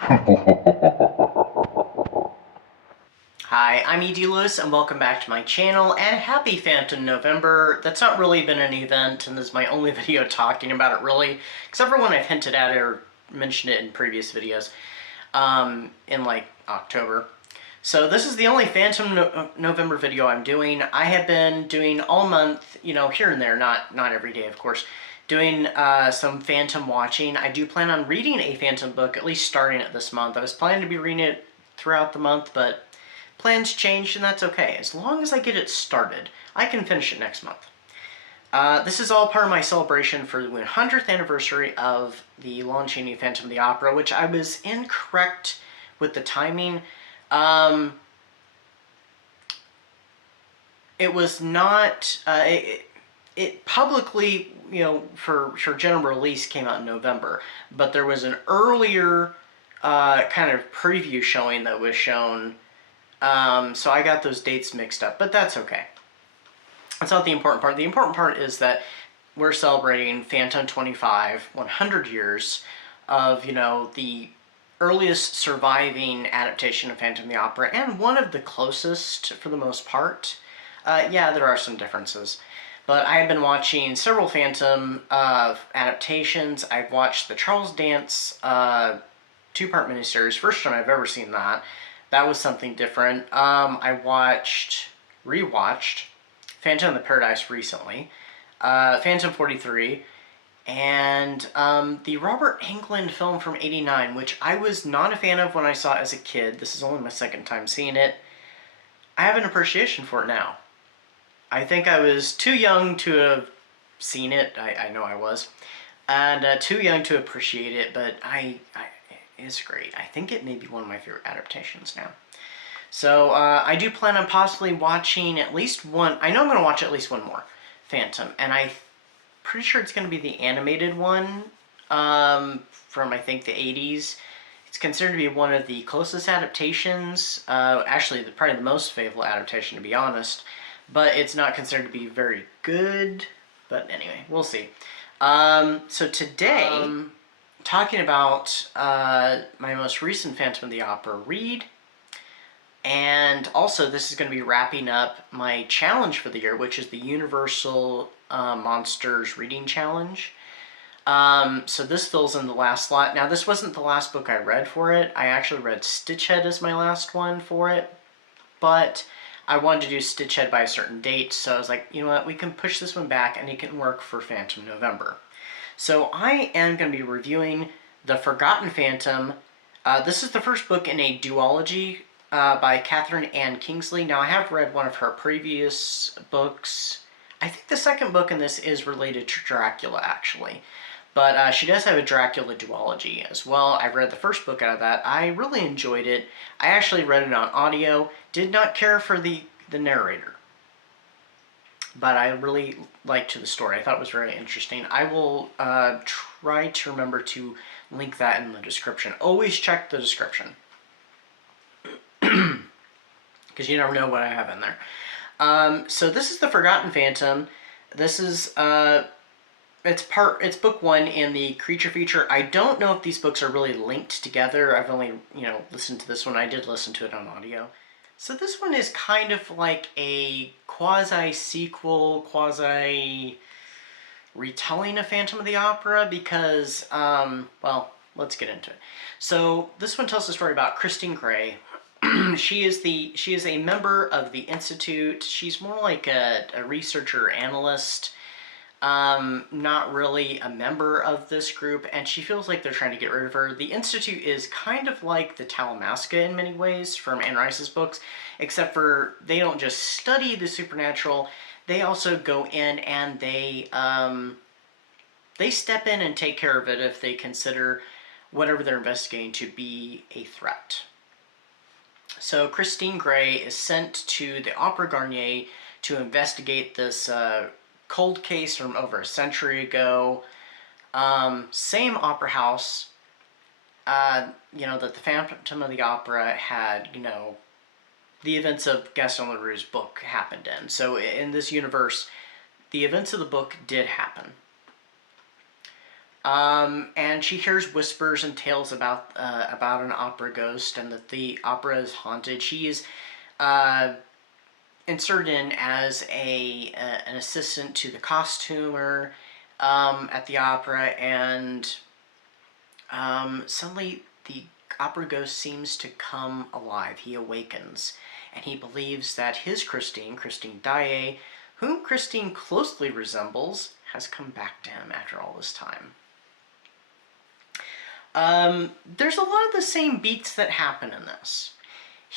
Hi, I'm E.D. Lewis, and welcome back to my channel, and happy Phantom November. That's not really been an event, and this is my only video talking about it, really, except for when I've hinted at it or mentioned it in previous videos, in, like, October. So this is the only Phantom November video I'm doing. I have been doing all month, you know, here and there, not every day, of course, doing some Phantom watching. I do plan on reading a Phantom book, at least starting it this month. I was planning to be reading it throughout the month, but plans changed, and that's okay. As long as I get it started, I can finish it next month. This is all part of my celebration for the 100th anniversary of the launching of Phantom of the Opera, which I was incorrect with the timing. It was not, it publicly, you know, for general release came out in November, but there was an earlier kind of preview showing that was shown, so I got those dates mixed up, but that's okay. That's not the important part. The important part is that we're celebrating Phantom 25, 100 years of, you know, the earliest surviving adaptation of Phantom of the Opera, and one of the closest for the most part. Yeah, there are some differences. But I have been watching several Phantom adaptations. I've watched the Charles Dance two-part miniseries. First time I've ever seen that. That was something different. I rewatched Phantom of the Paradise recently, Phantom 43, and the Robert Englund film from '89, which I was not a fan of when I saw it as a kid. This is only my second time seeing it. I have an appreciation for it now. I think I was too young to have seen it. I know I was. And too young to appreciate it, but it's great. I think it may be one of my favorite adaptations now. So I do plan on possibly watching at least one. I know I'm going to watch at least one more Phantom, and I'm pretty sure it's going to be the animated one from, I think, the 80s. It's considered to be one of the closest adaptations, actually probably the most faithful adaptation, to be honest, but it's not considered to be very good. But anyway, we'll see. So today, talking about my most recent Phantom of the Opera read, and also this is going to be wrapping up my challenge for the year, which is the Universal Monsters Reading Challenge. So this fills in the last slot. Now, this wasn't the last book I read for it. I actually read Stitchhead as my last one for it, but I wanted to do Stitchhead by a certain date, so I was like, you know what, we can push this one back and it can work for Phantom November. So I am going to be reviewing The Forgotten Phantom. This is the first book in a duology by Kathryn Ann Kingsley. Now, I have read one of her previous books. I think the second book in this is related to Dracula, actually. But she does have a Dracula duology as well. I read the first book out of that. I really enjoyed it. I actually read it on audio. Did not care for the narrator, but I really liked the story. I thought it was very interesting. I will try to remember to link that in the description. Always check the description, because you never know what I have in there. So this is The Forgotten Phantom. This is it's book one in the creature feature. I don't know if these books are really linked together. I've only, you know, listened to this one. I did listen to it on audio. So this one is kind of like a quasi-sequel, quasi-retelling of Phantom of the Opera because, well, let's get into it. So this one tells the story about Christine Gray. She is a member of the Institute. She's more like a researcher analyst. Not really a member of this group, and she feels like they're trying to get rid of her. The Institute is kind of like the Talamasca in many ways from Anne Rice's books, except for they don't just study the supernatural, they also go in and they step in and take care of it if they consider whatever they're investigating to be a threat. So Christine Gray is sent to the Opera Garnier to investigate this cold case from over a century ago. Same opera house, you know, that the Phantom of the Opera had, you know, the events of Gaston Leroux's book happened in. So in this universe, the events of the book did happen. And she hears whispers and tales about an opera ghost and that the opera is haunted. She is uh, inserted in as an assistant to the costumer at the opera, and suddenly the opera ghost seems to come alive. He awakens, and he believes that his Christine Daae, whom Christine closely resembles, has come back to him after all this time. There's a lot of the same beats that happen in this.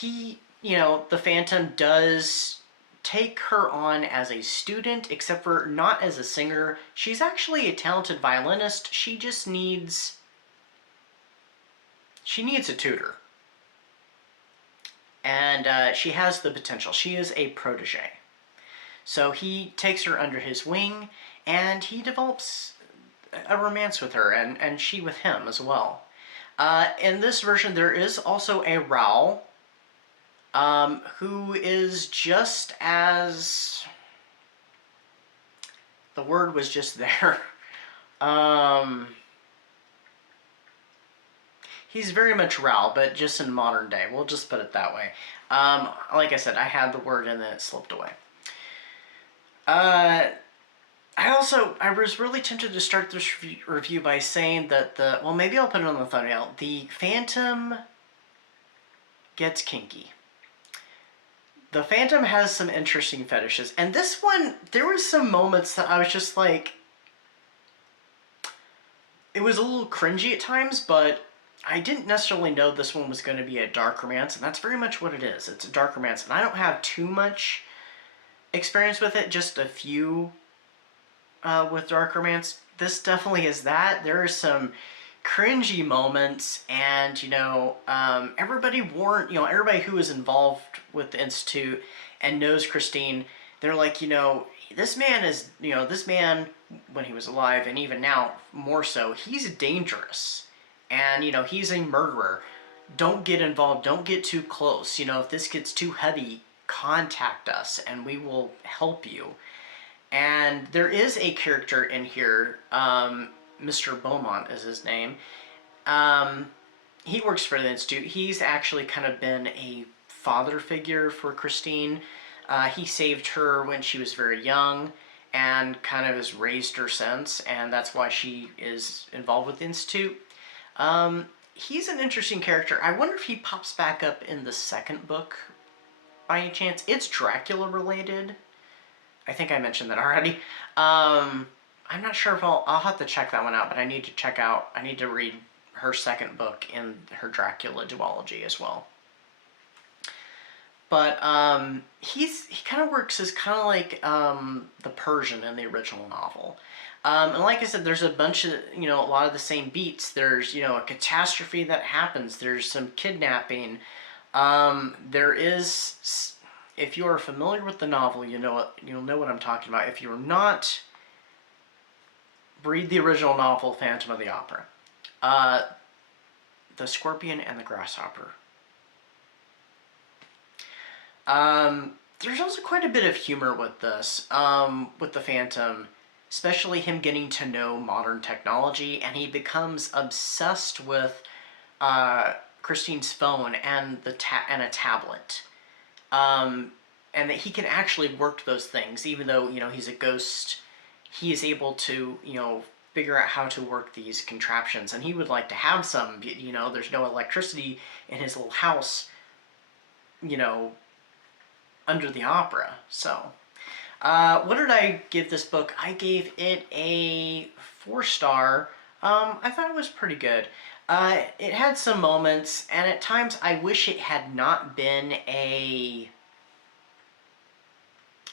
The Phantom does take her on as a student, except for not as a singer. She's actually a talented violinist. She just needs a tutor. And she has the potential. She is a protege. So he takes her under his wing, and he develops a romance with her, and she with him as well. In this version, there is also a Raoul, who is just as... The word was just there. He's very much Raoul, but just in modern day. We'll just put it that way. Like I said, I had the word and then it slipped away. I was really tempted to start this review by saying that well, maybe I'll put it on the thumbnail. The Phantom gets kinky. The Phantom has some interesting fetishes, and this one, there was some moments that I was just like, it was a little cringy at times, but I didn't necessarily know this one was going to be a dark romance, and that's very much what it is. It's a dark romance, and I don't have too much experience with it, just a few with dark romance. This definitely is that. There are some cringy moments, and everybody who is involved with the Institute and knows Christine, they're like, this man, when he was alive, and even now more so, he's dangerous, and he's a murderer. Don't get involved, don't get too close. If this gets too heavy, contact us and we will help you. And there is a character in here, Mr. Beaumont is his name. He works for the Institute. He's actually kind of been a father figure for Christine. He saved her when she was very young and kind of has raised her since, and that's why she is involved with the Institute. He's an interesting character. I wonder if he pops back up in the second book by any chance. It's Dracula related. I think I mentioned that already. I'm not sure if I'll have to check that one out, but I need to read her second book in her Dracula duology as well. But he kind of works as kind of like the Persian in the original novel. And like I said, there's a bunch of, a lot of the same beats. There's, a catastrophe that happens. There's some kidnapping. There is... If you are familiar with the novel, you'll know what I'm talking about. If you're not, read the original novel, Phantom of the Opera. The Scorpion and the Grasshopper. There's also quite a bit of humor with this, with the Phantom, especially him getting to know modern technology, and he becomes obsessed with Christine's phone and a tablet. And that he can actually work those things, even though, he's a ghost. He is able to, figure out how to work these contraptions, and he would like to have some, there's no electricity in his little house, under the opera. So, what did I give this book? I gave it a 4-star. I thought it was pretty good. It had some moments, and at times I wish it had not been a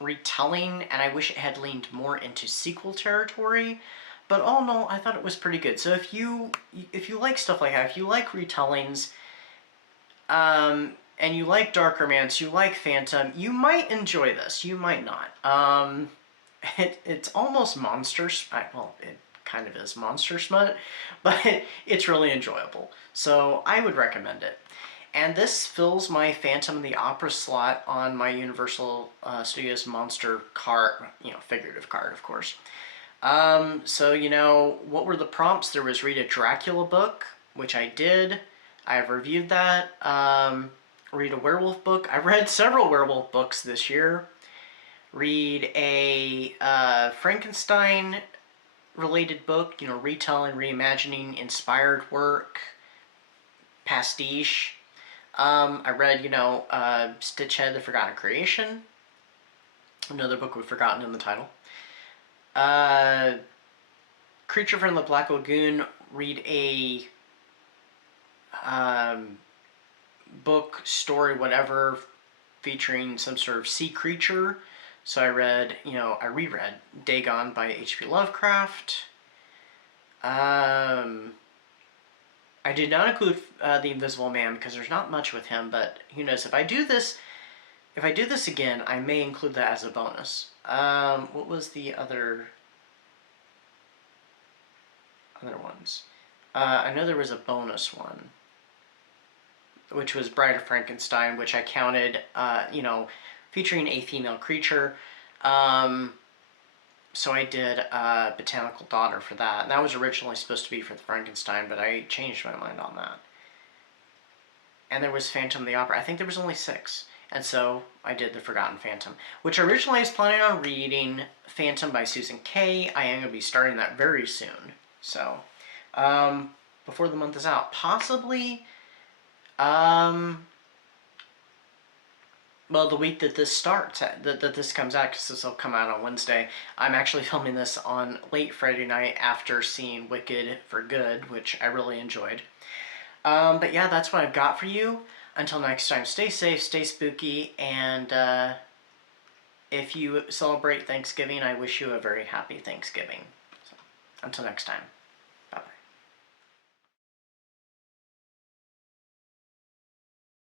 retelling, and I wish it had leaned more into sequel territory, but all in all, I thought it was pretty good. So if you like stuff like that, if you like retellings, and you like dark romance, you like Phantom, you might enjoy this. You might not. It's almost monster. Well, it kind of is monster smut, but it's really enjoyable. So I would recommend it. And this fills my Phantom of the Opera slot on my Universal Studios Monster card, figurative card, of course. So, you know, what were the prompts? There was read a Dracula book, which I did. I have reviewed that. Read a werewolf book. I read several werewolf books this year. Read a Frankenstein related book, you know, retelling, reimagining, inspired work, pastiche. I read, you know, Stitchhead, The Forgotten Creation, another book we've forgotten in the title. Creature from the Black Lagoon, read a book, story, whatever, featuring some sort of sea creature. So I read, you know, I reread Dagon by H.P. Lovecraft. I did not include The Invisible Man because there's not much with him, but who knows? If I do this again, I may include that as a bonus. What was the other ones? I know there was a bonus one, which was Bride of Frankenstein, which I counted, you know, featuring a female creature. So I did Botanical Daughter for that. And that was originally supposed to be for the Frankenstein, but I changed my mind on that. And there was Phantom the Opera. I think there was only 6. And so I did The Forgotten Phantom, which originally I was planning on reading Phantom by Susan Kay. I am going to be starting that very soon. So, before the month is out. Possibly, well, the week that this starts, that this comes out, because this will come out on Wednesday. I'm actually filming this on late Friday night after seeing Wicked for Good, which I really enjoyed. But yeah, that's what I've got for you. Until next time, stay safe, stay spooky, and if you celebrate Thanksgiving, I wish you a very happy Thanksgiving. So, until next time.